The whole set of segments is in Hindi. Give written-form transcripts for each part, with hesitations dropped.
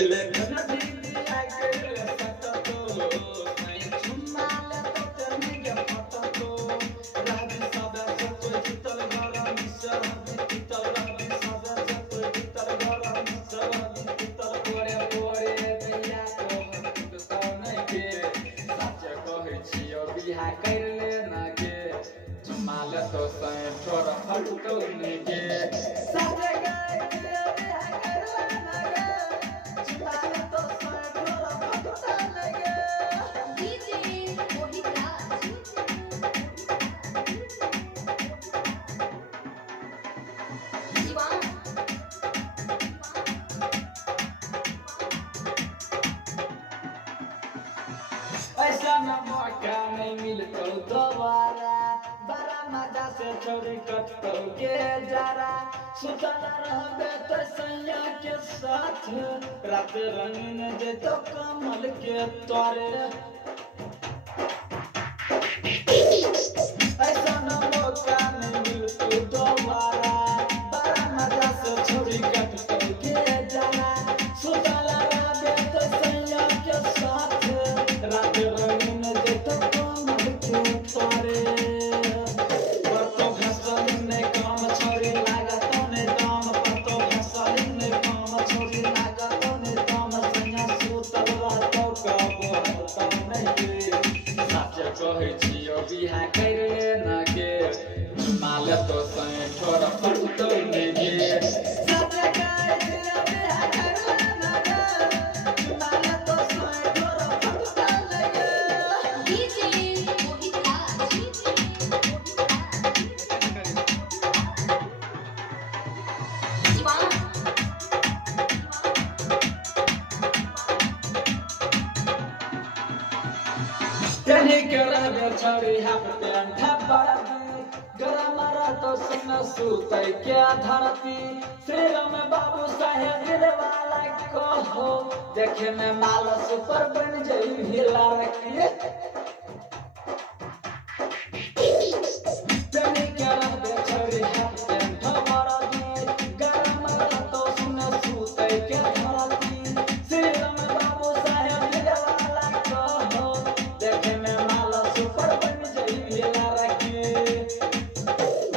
कैले खना दीदी आ कैले सता तो नहीं चुमाले तो करने के पता तो राज सब कोई भीतर घर मिसर भीतर राज सब कोई भीतर घर मिसर भीतर पोरे पोरे दैया को तो नहीं के सच कहै छियो बिहा कैले ना के चुमाले तो सै छोरा फटतो नहीं के सच गए बिहा कैले ना के चुमाले तो सै छोरा फटतो नहीं के डीजे मोहित राज दीवान ऐसा न मौका नहीं मिलतो दोबारा बड़ा मजा से छोड़ी कटतो के जरा सुतल रहबे तो सैया के साथ रात रंगीन जेतो कमल के तोरे ऐसा न मौका नहीं मिलतो दोबारा बड़ा मजा से छोड़ी कटतो के जरा सुतल रहबे तो सैया के साथ रात रंगीन जेतो कमल के तोरे परतो घसलिन ने काम छोड़ी लागतो ने दाम परतो घसलिन ने काम छोड़ी लागतो ने दाम सैया सुतल रहतो कबो हरतो नहीं सच कहै छियो बिहा कैले ना के माले तो सै छोरा फटतो नहीं के सच कहै छियो बिहा कैले ना के माले तो सै छोरा फटतो नहीं के डीजे मोहित राज दीवान तेनी के रहबे छोड़ी हाथ पैंट बरदी गरम रहतो सुन सुतै के धरती सिर में बाबू साहेब गिरवाला कहो देखे में माल सुपर बन जाई हिला रखिए तेनी के रहबे छोड़ी हाथ पैंट बरदी गरम रहतो सुन सुतै के धरती सिर में बाबू साहेब गिरवाला कहो देखे में माल सुपर बन जाई हिला रखिए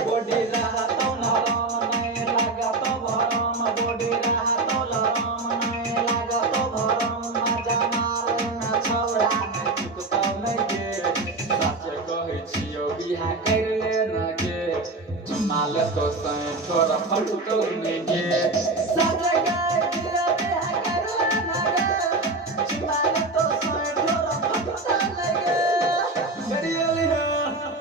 बॉडी रहतो नरम नहीं लागतो भरम बॉडी रहतो नरम नहीं लागतो भरम मजा मारे ना छोरा ने चुकतो नहीं के सच कहै छियो बिहा कैले ना के चुमाले तो सै छोरा फटतो नहीं के सच कहै छियो